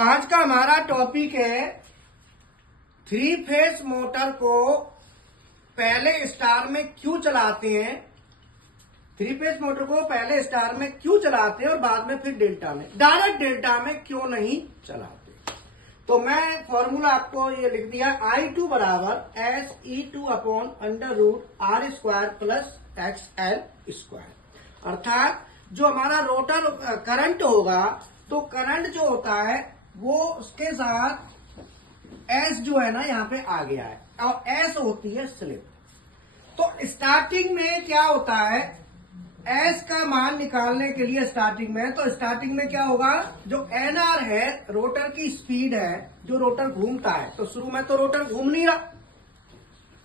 आज का हमारा टॉपिक है थ्री फेज मोटर को पहले स्टार में क्यों चलाते हैं। थ्री फेज मोटर को पहले स्टार में क्यों चलाते हैं और बाद में फिर डेल्टा में, डायरेक्ट डेल्टा में क्यों नहीं चलाते। तो मैं फॉर्मूला आपको ये लिख दिया, I2 बराबर SE2 upon under root R square plus XL square. अर्थात जो हमारा रोटर करंट होगा तो करंट जो होता है वो उसके साथ S जो है ना यहाँ पे आ गया है और S होती है स्लिप। तो स्टार्टिंग में क्या होता है, S का मान निकालने के लिए स्टार्टिंग में क्या होगा, जो NR है रोटर की स्पीड है, जो रोटर घूमता है। तो शुरू में तो रोटर घूम नहीं रहा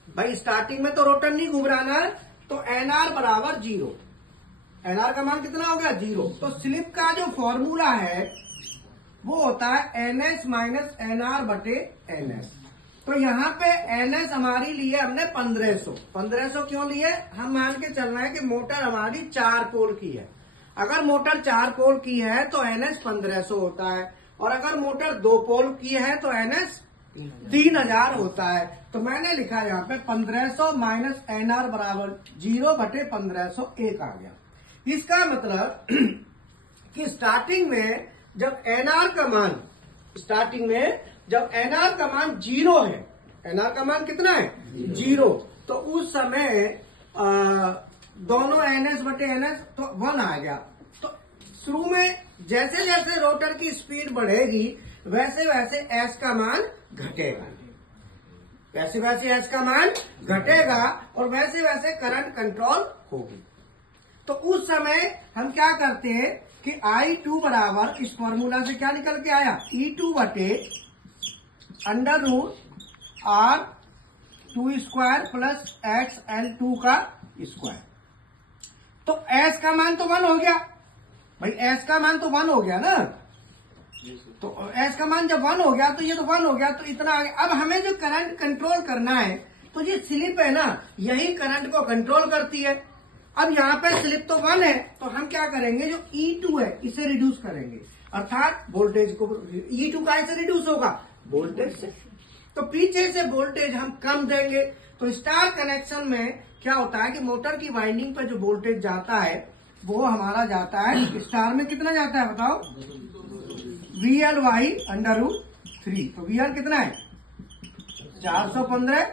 भाई, स्टार्टिंग में तो रोटर नहीं घूम रहा ना, तो NR बराबर 0। NR का मान कितना हो गया, 0। तो स्लिप का जो फॉर्मूला है वो होता है NS माइनस NR बटे NS। तो यहाँ पे NS हमारी लिए हमने 1500 क्यों लिए, हम मान के चल रहे हैं कि मोटर हमारी 4 पोल की है। अगर मोटर 4 पोल की है तो NS 1500 होता है, और अगर मोटर 2 पोल की है तो NS 3000 होता है। तो मैंने लिखा यहाँ पे 1500 माइनस NR बराबर 0 बटे 1500 1 आ गया। इसका मतलब कि स्टार्टिंग में जब NR का मान, जब NR का मान 0 है, NR का मान कितना है 0, तो उस समय दोनों NS बटे NS तो 1 आ गया। तो शुरू में जैसे जैसे रोटर की स्पीड बढ़ेगी वैसे वैसे S का मान घटेगा, और वैसे वैसे करंट कंट्रोल होगी। तो उस समय हम क्या करते हैं कि I2 बराबर इस फॉर्मूला से क्या निकल के आया, E2 बटे under root R2 square plus XL2 का स्क्वायर। तो S का मान तो 1 हो गया भाई, S का मान तो 1 हो गया ना। तो S का मान जब 1 हो गया तो ये तो 1 हो गया, तो इतना आ गया। अब हमें जो करंट कंट्रोल करना है तो ये स्लिप है ना, यही करंट को कंट्रोल करती है। अब यहाँ पे स्लिप तो 1 है, तो हम क्या करेंगे, जो E2 है इसे रिड्यूस करेंगे, अर्थात वोल्टेज को। E2 का से रिड्यूस होगा वोल्टेज से, तो पीछे से वोल्टेज हम कम देंगे। तो स्टार कनेक्शन में क्या होता है कि मोटर की वाइंडिंग पे जो वोल्टेज जाता है वो हमारा जाता है स्टार में कितना जाता है बताओ, VL/√3। तो VL कितना है 415